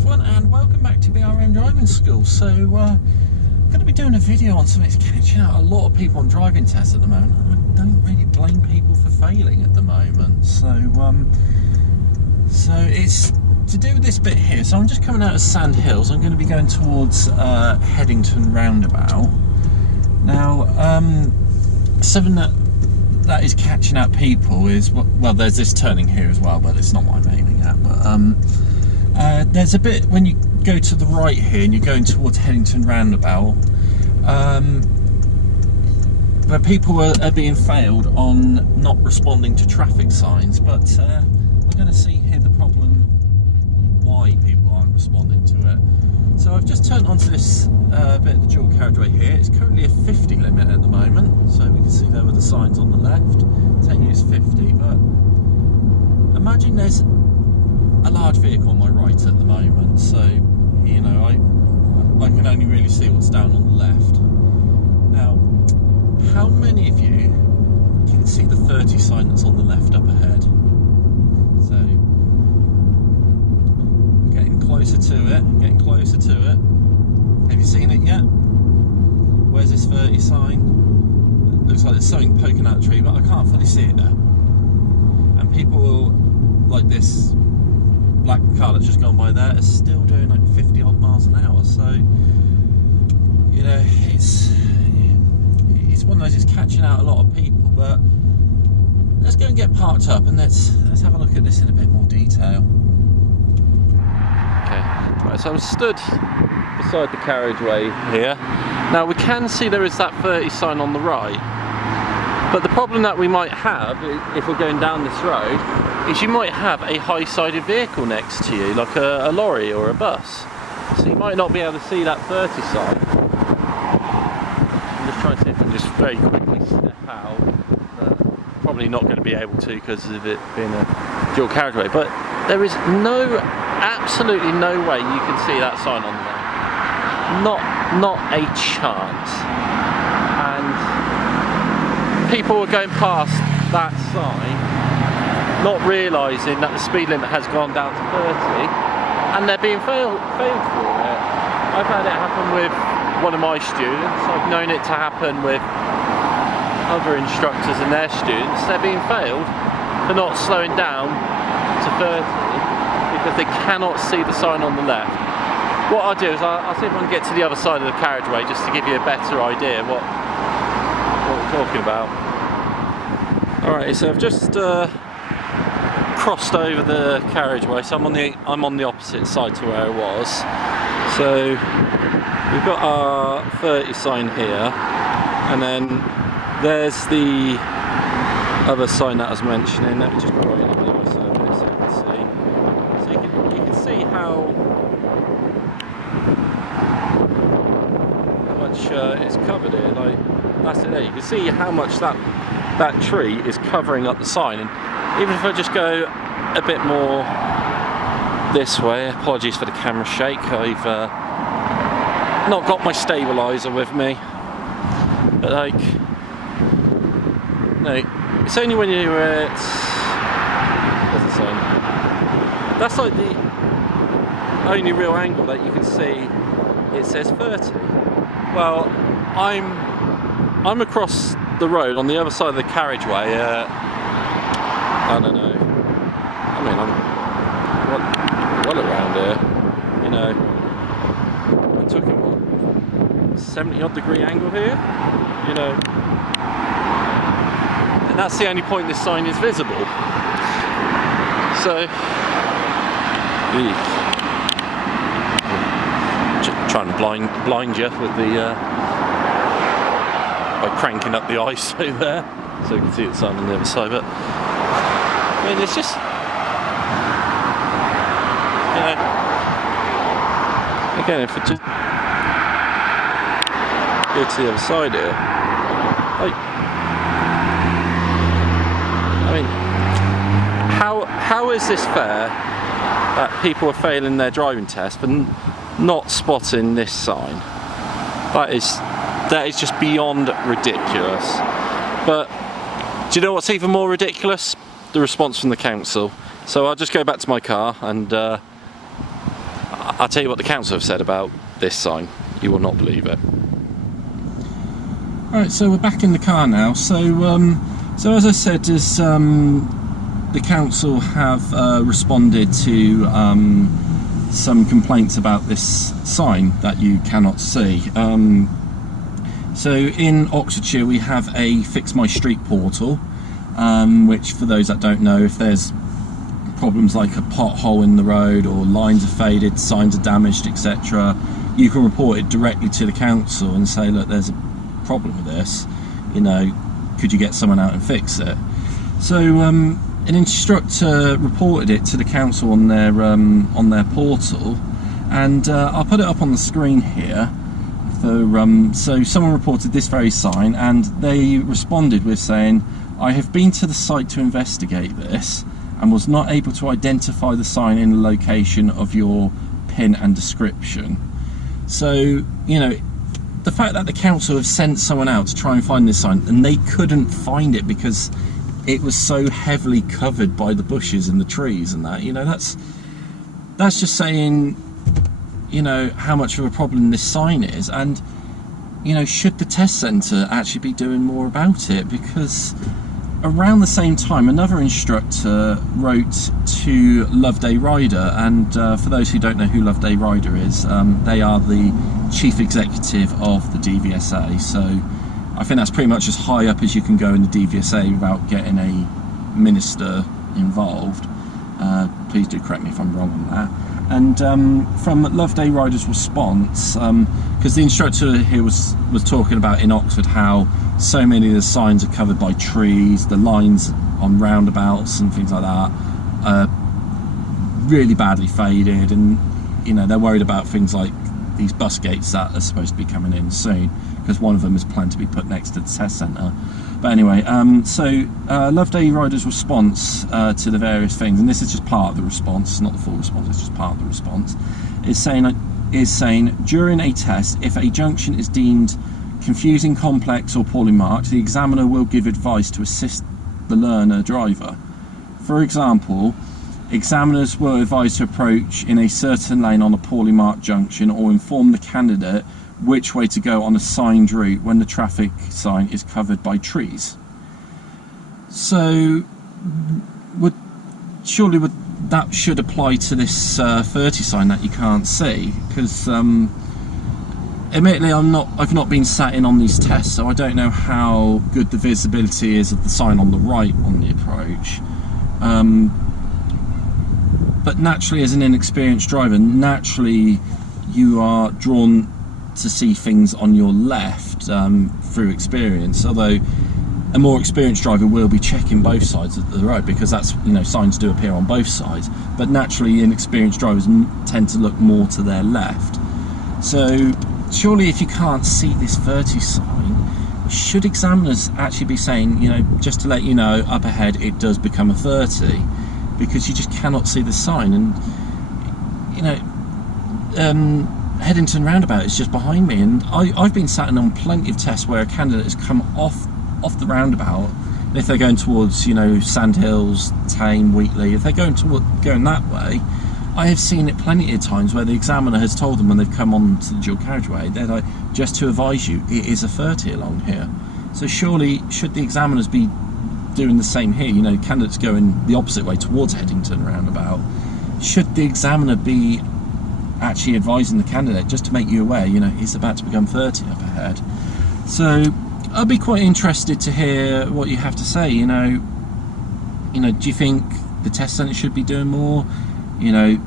everyone, and welcome back to BRM Driving School. So I'm going to be doing a video on something that's catching out a lot of people on driving tests at the moment. I don't really blame people for failing at the moment. So it's to do with this bit here. So I'm just coming out of Sand Hills. I'm going to be going towards Headington roundabout. Now something that is catching out people is, well, there's this turning here as well, but it's not what I'm aiming at. But there's a bit when you go to the right here and you're going towards Headington roundabout, where people are being failed on not responding to traffic signs. But we're going to see here the problem, why people aren't responding to it. So I've just turned onto this bit of the dual carriageway here. It's currently a 50 limit at the moment, so we can see there with the signs on the left telling you it's 50. But imagine there's a large vehicle on my right at the moment, so you know I can only really see what's down on the left. Now, how many of you can see the 30 sign that's on the left up ahead? So closer to it, getting closer to it. Have you seen it yet? Where's this 30 sign? It looks like there's something poking out the tree, but I can't fully see it there. And people like this black car that's just gone by there is still doing like 50 odd miles an hour. So, you know, it's one of those that's catching out a lot of people. But let's go and get parked up and let's have a look at this in a bit more detail. Right, so I'm stood beside the carriageway here. Now we can see there is that 30 sign on the right, but the problem that we might have if we're going down this road is you might have a high-sided vehicle next to you, like a lorry or a bus. So you might not be able to see that 30 sign. I'm just trying to see if I can just very quickly step out. Probably not going to be able to because of it being a dual carriageway, but there is absolutely no way you can see that sign on there. Not a chance. And people are going past that sign, not realising that the speed limit has gone down to 30, and they're being failed for it. I've had it happen with one of my students. I've known it to happen with other instructors and their students. They're being failed for not slowing down to 30 because they cannot see the sign on the left. What I'll do is I'll see if I can get to the other side of the carriageway just to give you a better idea what we're talking about. Alright, so I've just crossed over the carriageway, so I'm on the opposite side to where I was. So we've got our 30 sign here, and then there's the other sign that I was mentioning. Let me just put it on the other side of it so you can see. So you can see how much it's covered here. Like, that's it there. You can see how much that tree is covering up the sign. And even if I just go a bit more this way, apologies for the camera shake. I've not got my stabilizer with me, but like, no, it's only when you're at, what's the sign? That's like the only real angle that you can see. It says 30. Well, I'm across the road on the other side of the carriageway. I don't know. I mean, I'm well around here. You know, I took it what, 70 odd degree angle here. You know. And that's the only point this sign is visible. So, trying to blind you with the by cranking up the ISO there, so you can see the sign on the other side. But I mean, it's just, you know, again, if we just go to the other side here, like, I mean, how is this fair that people are failing their driving test but not spotting this sign? That is just beyond ridiculous. But do you know what's even more ridiculous? The response from the council. So I'll just go back to my car and I'll tell you what the council have said about this sign. You will not believe it. Right, so we're back in the car now. So as I said, the council have responded to some complaints about this sign that you cannot see. So in Oxfordshire we have a Fix My Street portal, which, for those that don't know, if there's problems like a pothole in the road or lines are faded, signs are damaged, etc., you can report it directly to the council and say, look, there's a problem with this, you know, could you get someone out and fix it? So an instructor reported it to the council on their portal, and I'll put it up on the screen here. So someone reported this very sign, and they responded with saying, I have been to the site to investigate this and was not able to identify the sign in the location of your pin and description. So, you know, the fact that the council have sent someone out to try and find this sign and they couldn't find it because it was so heavily covered by the bushes and the trees and that, you know, that's just saying, you know, how much of a problem this sign is. And, you know, should the test centre actually be doing more about it? Because around the same time, another instructor wrote to Loveday Rider, and for those who don't know who Loveday Rider is, they are the chief executive of the DVSA. So I think that's pretty much as high up as you can go in the DVSA without getting a minister involved. Please do correct me if I'm wrong on that. And from Loveday Rider's response, because the instructor here was talking about in Oxford how so many of the signs are covered by trees, the lines on roundabouts and things like that are really badly faded, and you know, they're worried about things like these bus gates that are supposed to be coming in soon, because one of them is planned to be put next to the test centre. But anyway, so Loveday Rider's response to the various things, and this is just part of the response, it's not the full response, it's just part of the response, is saying during a test, if a junction is deemed confusing, complex or poorly marked, the examiner will give advice to assist the learner driver. For example, examiners will advise to approach in a certain lane on a poorly marked junction, or inform the candidate which way to go on a signed route when the traffic sign is covered by trees. So surely that should apply to this 30 sign that you can't see, because admittedly I've not been sat in on these tests, so I don't know how good the visibility is of the sign on the right on the approach. But naturally, as an inexperienced driver, naturally you are drawn to see things on your left through experience, although a more experienced driver will be checking both sides of the road, because that's, you know, signs do appear on both sides, but naturally inexperienced drivers tend to look more to their left. So surely if you can't see this 30 sign, should examiners actually be saying, you know, just to let you know, up ahead it does become a 30, because you just cannot see the sign. And you know, Headington roundabout is just behind me, and I've been sat in on plenty of tests where a candidate has come off the roundabout, and if they're going towards, you know, Sandhills, Tame, Wheatley, if they're going that way, I have seen it plenty of times where the examiner has told them when they've come on to the dual carriageway, they're like, just to advise you, it is a 30 along here. So surely should the examiners be doing the same here? You know, candidates going the opposite way towards Headington roundabout, should the examiner be actually advising the candidate just to make you aware, you know, it's about to become 30 up ahead? So I'd be quite interested to hear what you have to say. You know, do you think the test centre should be doing more? You know,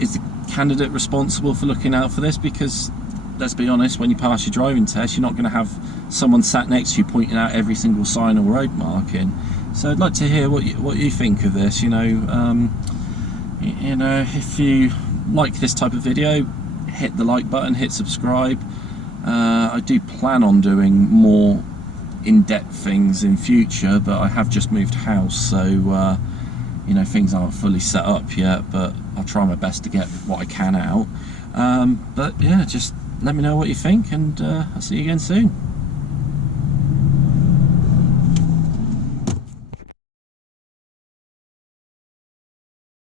is the candidate responsible for looking out for this? Because let's be honest, when you pass your driving test, you're not going to have someone sat next to you pointing out every single sign or road marking. So I'd like to hear what you think of this. You know, if you like this type of video, hit the like button, hit subscribe. I do plan on doing more in-depth things in future, but I have just moved house, so you know, things aren't fully set up yet, but I'll try my best to get what I can out. But yeah, just let me know what you think, and I'll see you again soon.